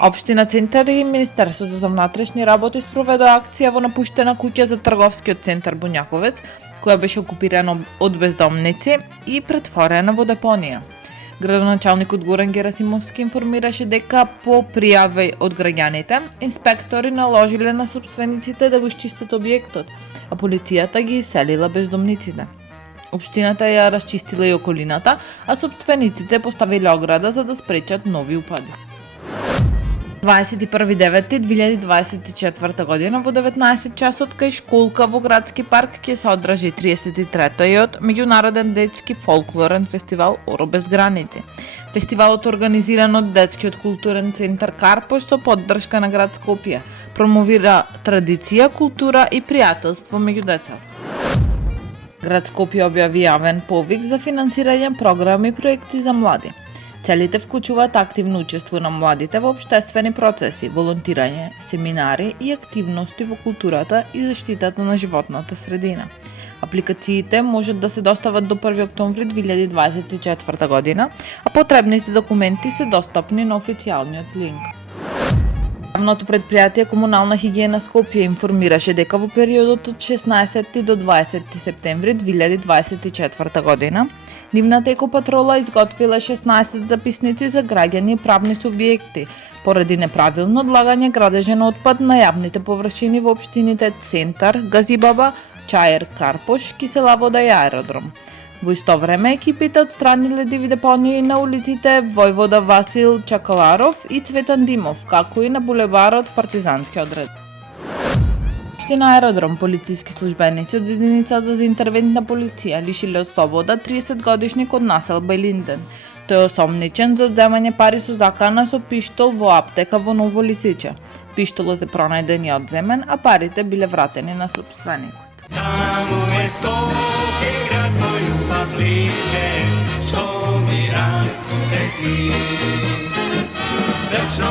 Општина Центар и Министерството за внатрешни работи спроведоа акција во напуштена куќа за трговскиот центар Буњаковец, која беше окупирана од бездомници и претворена во депонија. Градоначалникот Горан Герасимовски информираше дека по пријави од граѓаните, инспектори наложиле на собствениците да го изчистат објектот, а полицијата ги иселила бездомниците. Општината ја расчистила и околината, а собствениците поставиле ограда за да спречат нови упади. 21.9.2024 година во 19 часот кај школка во градски парк ќе се одржи 33-тојот меѓународен детски фолклорен фестивал Оро без граници. Фестивалот организиран од Детскиот културен центар Карпош со поддршка на град Скопје промовира традиција, култура и пријателство меѓу децата. Град Скопје објави јавен повик за финансирање програми и проекти за млади. Целите вклучуваат активно учество на младите во општествени процеси, волонтирање, семинари и активности во културата и заштитата на животната средина. Апликациите можат да се достават до 1 октомври 2024 година, а потребните документи се достапни на официјалниот линк. Јавното предпријатие Комунална хигиена Скопје информираше дека во периодот од 16 до 20 септември 2024 година нивната екопатрола изготвила 16 записници за граѓани и правни субјекти поради неправилно одлагање градежен отпад на јавните површини во општините Центар, Газибаба, Чаер, Карпош, Кисела вода и Аеродром. Во исто време екипите отстраниле диви депонии на улиците Војвода Васил Чакаларов и Цветан Димов, како и на булеварот Партизански одред. Општина Аеродром полициски службеници од единицата за интервентна полиција лишиле од слобода 30-годишник од населба Илинден. Тој е осомничен за одземање пари со закана со пиштол во аптека во Ново Лисиче. Пиштолот е пронајден и одземен, а парите биле вратени на собственикот. Таму е Скопје, град мој љубав лише, што ми расте сни. Вечно